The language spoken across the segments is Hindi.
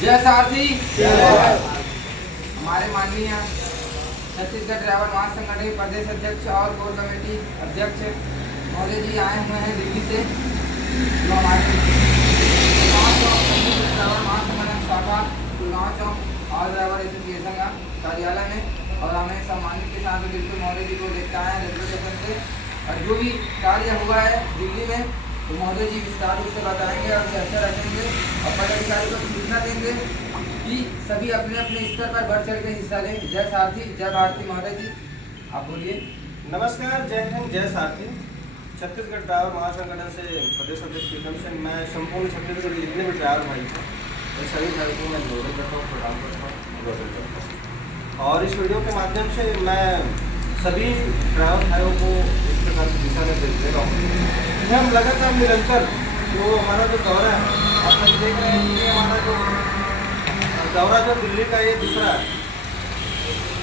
जय सारथी। जय। हमारे माननीय छत्तीसगढ़ ड्राइवर महासंगठन के प्रदेश अध्यक्ष और कोर कमेटी अध्यक्ष महोदय जी आए हुए हैं दिल्ली से। जो हमारे गुड़गांव चौक छत्तीसगढ़ ड्राइवर महासंगठन शाखा गुड़गांव चौक और ड्राइवर एसोसिएशन का कार्यालय में, और हमें सम्मानित के साथ बिल्कुल महोदय जी को देखते आए हैं रेलवे स्टेशन से। और जो भी कार्य हुआ है दिल्ली में तो महोदय जी विस्तार रूप से बताएंगे और चर्चा रखेंगे और पदाधिकारी को सूचना देंगे कि सभी अपने अपने स्तर पर बढ़ चढ़ के हिस्सा लें। जय सारथी, जय भारती। महोदय जी आप बोलिए। नमस्कार, जय हिंद, जय सारथी। छत्तीसगढ़ ड्राइवर महासंगठन से प्रदेश अध्यक्ष की तरफ से मैं संपूर्ण छत्तीसगढ़ के जितने भी ड्राइवर भाई हैं उन सभी भाई को मैं निवेदन करता हूँ, प्रणाम करता हूँ, अभिवादन करता हूँ। और इस वीडियो के माध्यम से मैं सभी ड्राइवर भाइयों को एक प्रकार की दिशा निर्देश दे रहा हूँ। हम लगातार निरंतर जो हमारा जो दौरा है, आप सब देख रहे हैं कि हमारा जो दौरा जो दिल्ली का ये दूसरा है।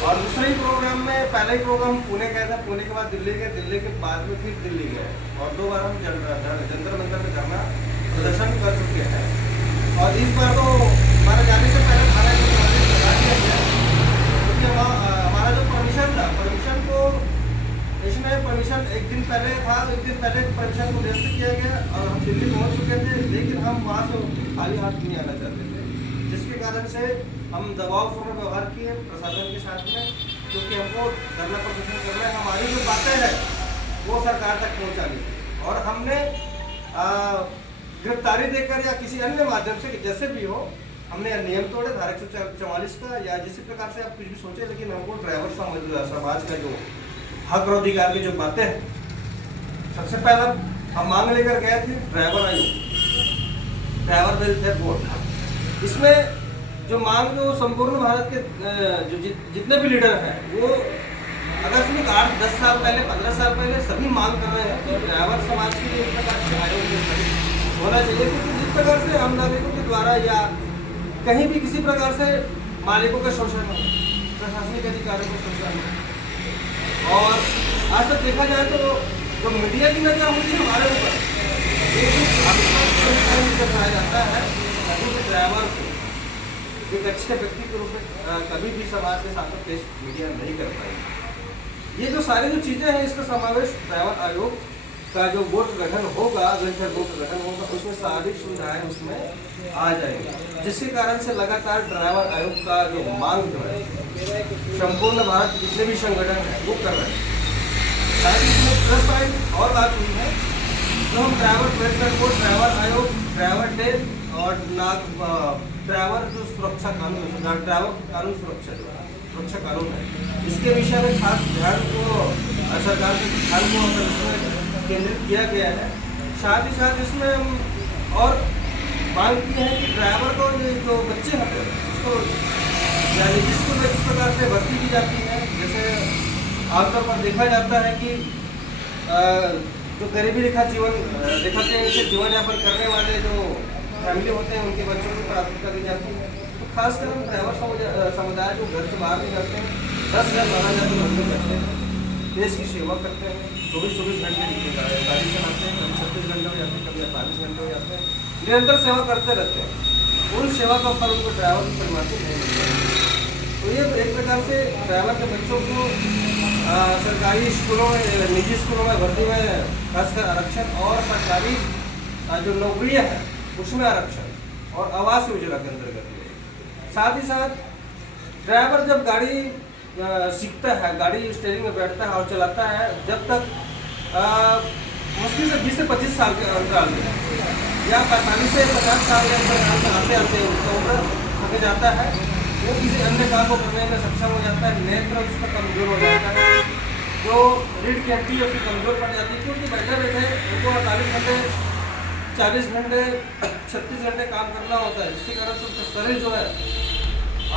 और दूसरे ही प्रोग्राम में पहले ही प्रोग्राम पुणे गया था, पुणे के बाद दिल्ली गए, दिल्ली के बाद में फिर दिल्ली गए और 2 बार हम जंतर मंतर में धरना प्रदर्शन कर चुके हैं। और इस बार तो हमारे जाने से पहले थाना क्योंकि हमारा जो परमिशन था, परमिशन को इसमें परमिशन एक दिन पहले था, एक दिन पहले परमिशन को निरस्त किया गया और हम दिल्ली पहुंच चुके थे, लेकिन हम वहाँ से खाली हाथ नहीं आना चाहते थे, जिसके कारण से हम दबावपूर्ण व्यवहार किए प्रशासन के साथ में, क्योंकि हमको धरना प्रदर्शन करना है, हमारी जो बातें हैं वो सरकार तक पहुँचानी है। और हमने गिरफ्तारी देकर या किसी अन्य माध्यम से जैसे भी हो हमने नियम तोड़े, धारा 144 का या जिस प्रकार से आप कुछ भी सोचे, लेकिन हमको ड्राइवर समाज का जो हक और अधिकार की जो बातें हैं, सबसे पहला हम मांग लेकर गए थे ड्राइवर आयोग, ड्राइवर वेलफेयर बोर्ड। इसमें जो मांग जो संपूर्ण भारत के जो जितने भी लीडर हैं वो अगर सुनिए 8-10 साल पहले 15 साल पहले सभी मांग कर रहे हैं कि ड्राइवर समाज के लिए एक प्रकार से आयोग होना चाहिए, क्योंकि जिस प्रकार से आम नागरिकों के द्वारा या कहीं भी किसी प्रकार से मालिकों का शोषण हो, प्रशासनिक अधिकारियों का शोषण हो, और आज तक देखा जाए तो जो मीडिया की नजर होती है हमारे ऊपर दिखाया जाता है, कभी ड्राइवर को एक अच्छे व्यक्ति के रूप में कभी भी समाज के साथ पेश मीडिया नहीं कर पाएगी। ये जो सारी जो चीज़ें हैं इसका समावेश ड्राइवर आयोग का जो बोर्ड गठन होगा, वेलफेयर बोर्ड गठन होगा, उसमें सारी सुविधाएं उसमें आ जाएंगी, जिसके कारण से लगातार ड्राइवर आयोग का जो मांग जो है संपूर्ण भारत जितने भी संगठन है वो कर रहे हैं। साथ ही इसमें प्लस पॉइंट और बात हुई है, जो हम ड्राइवर वेलफेयर बोर्ड, ड्राइवर आयोग, ड्राइवर डे और ड्राइवर जो सुरक्षा कानून, ड्राइवर कानून सुरक्षा कानून है, इसके विषय में खास ध्यान को सरकार के ध्यान को केंद्रित किया गया है। साथ ही साथ इसमें हम और मांग की है कि ड्राइवर को जो बच्चे होते हैं उसको यानी जिसको जिस प्रकार से भर्ती की जाती है, जैसे आमतौर पर देखा जाता है कि जो गरीबी रेखा से जीवन यापन करने वाले जो फैमिली होते हैं उनके बच्चों को प्राथमिकता दी जाती है। तो खासकर हम ड्राइवर समुदाय जो घर से बाहर नहीं जाते हैं, 10,000-12,000 नौकरी करते हैं, देश की सेवा करते हैं, 24-24 घंटे गाड़ी चलाते हैं, कभी 36 घंटे हो जाते हैं, कभी 48 घंटे हो जाते हैं, निरंतर सेवा करते रहते हैं। उन सेवा का फल उनको ड्राइवर की परिमाण नहीं मिलता है। तो ये एक प्रकार से ड्राइवर के बच्चों को सरकारी स्कूलों में, निजी स्कूलों में भर्ती में खासकर आरक्षण और सरकारी जो नौकरियाँ हैं उसमें आरक्षण और आवास योजना के अंतर्गत। साथ ही साथ ड्राइवर जब गाड़ी सीखता है, गाड़ी स्टीयरिंग में बैठता है और चलाता है, जब तक मुश्किल से 20 से 25 साल के अंतराल में या 45 से 50 साल के अंतराल में आते आते उसका उम्र थक जाता है, वो किसी अन्य काम को करने में सक्षम हो जाता है, नेत्र उसका कमजोर हो जाता है, जो रीढ़ की हड्डी है उसकी कमजोर पड़ जाती है, क्योंकि बैठे बैठे उनको 48 घंटे 40 घंटे 36 घंटे काम करना होता है, जिसके कारण से उसका शरीर जो है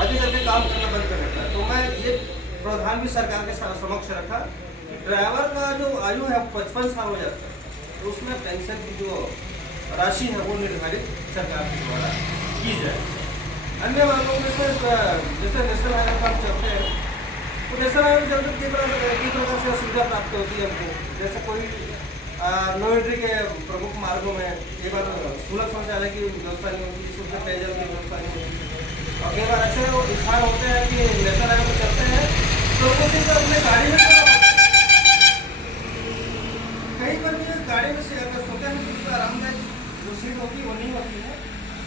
आगे चल के काम करना बंद कर देता है। तो मैं ये प्रावधान भी सरकार के समक्ष रखा कि ड्राइवर का जो आयु है 55 साल हो जाता है, तो उसमें पेंशन की जो राशि है वो निर्धारित सरकार के द्वारा की जाए। अन्य मामलों में से जैसे नेशनल हाईवे पर हम चलते हैं तो नेशनल हाईवे चलते किस प्रकार से सुविधा प्राप्त होती है हमको, जैसे कोई नो एंट्री के प्रमुख मार्गों में एक बार सुलभ शौचालय की व्यवस्था नहीं होती, शुद्ध पेयजल की व्यवस्था नहीं होती, होते हैं कि नेशनल हाईवे पर चलते हैं तो वो सिर्फ अपने गाड़ी में कहीं पर भी गाड़ी में से अगर सोते हैं तो उसका आरामदायक जो सीट होती है वो नहीं होती है।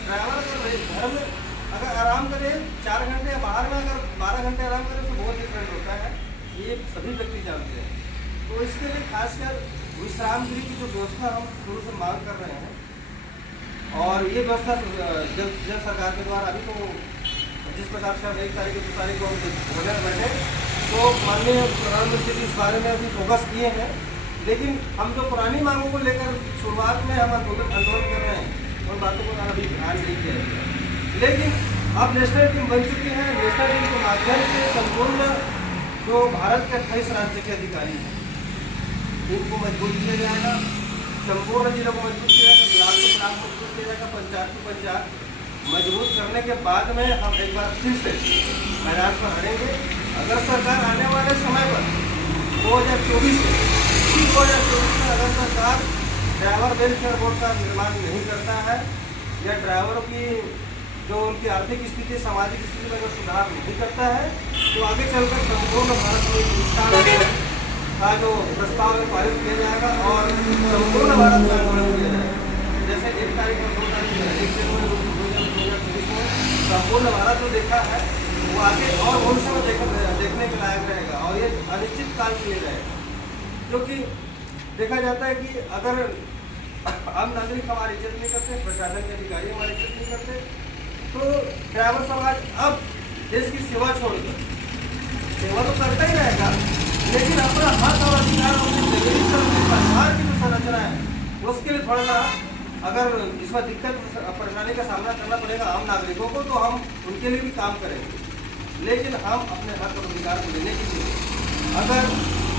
ड्राइवर अगर घर में अगर आराम करे 4 घंटे, बाहर में अगर 12 घंटे आराम करे तो बहुत डिफरेंट होता है, ये सभी व्यक्ति जानते हैं। तो इसके लिए खासकर विश्राम गृह की जो व्यवस्था हम शुरू से मांग कर रहे हैं और ये व्यवस्था जब सरकार के द्वारा अभी तो जिस प्रकार से हम 1 तारीख 2 तारीख को होने बैठे तो माननीय प्रधानमंत्री जी इस बारे में अभी फोकस किए हैं, लेकिन हम जो पुरानी मांगों को लेकर शुरुआत में हम आंदोलन कर रहे हैं उन बातों को अभी ध्यान नहीं किया गया। लेकिन अब नेशनल टीम बन चुकी है। नेशनल टीम के माध्यम से संपूर्ण जो भारत के 28 राज्य के अधिकारी हैं इनको मजबूत किया जाएगा, संपूर्ण जिलों को मजबूत किया जाएगा, ब्लॉक को ब्लॉक मजबूत किया जाएगा, पंचायत को पंचायत मजबूत करने के बाद में हम एक बार फिर से मैदान पर हटेंगे। अगर सरकार आने वाले समय पर 2024 में अगर सरकार ड्राइवर वेलफेयर बोर्ड का निर्माण नहीं करता है या ड्राइवरों की जो उनकी आर्थिक स्थिति, सामाजिक स्थिति में अगर सुधार नहीं करता है तो आगे चलकर संपूर्ण भारत में हिंदुस्तान का जो प्रस्ताव है पारित किया जाएगा और संपूर्ण भारत में आंदोलन किया जाएगा। जैसे 1 तारीख और 2 तारीख में 1 जनवरी 2023 में संपूर्ण भारत में देखा है वो आगे और भविष्य में देखने के लायक रहेगा और ये अनिश्चित काल के लिए रहेगा, क्योंकि देखा जाता है कि अगर आम नागरिक हमारी इज्जत नहीं करते, प्रशासन के अधिकारी हमारी इज्जत नहीं करते तो ड्राइवर समाज अब देश की सेवा छोड़कर सेवा तो करता ही रहेगा, लेकिन अपना हक और अधिकार सरकार की जो संरचना है उसके लिए थोड़ा सा अगर इसमें दिक्कत परेशानी का सामना करना पड़ेगा आम नागरिकों को तो हम उनके लिए भी काम करेंगे, लेकिन हम अपने हक और अधिकार को लेने के लिए अगर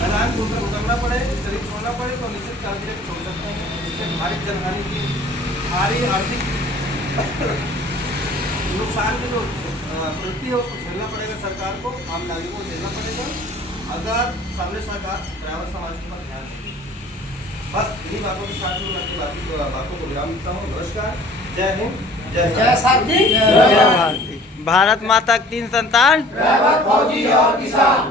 मैदान को उतरना पड़े, शरीर छोड़ना पड़े तो निश्चित काल छोड़ सकते हैं। इससे भारी जनहानि की भारी आर्थिक नुकसान की जो प्रवृत्ति है उसको झेलना पड़ेगा सरकार को, आम नागरिकों को झेलना पड़ेगा अगर सामने सरकार ड्राइवर समाज पर ध्यान देगी। बस इन्हीं बातों के साथ में मैं अपनी बातों को विराम देता हूँ। नमस्कार, जय हिंद, जय साथी, भारत माता की 3 संतान, ड्राइवर, फौजी और किसान।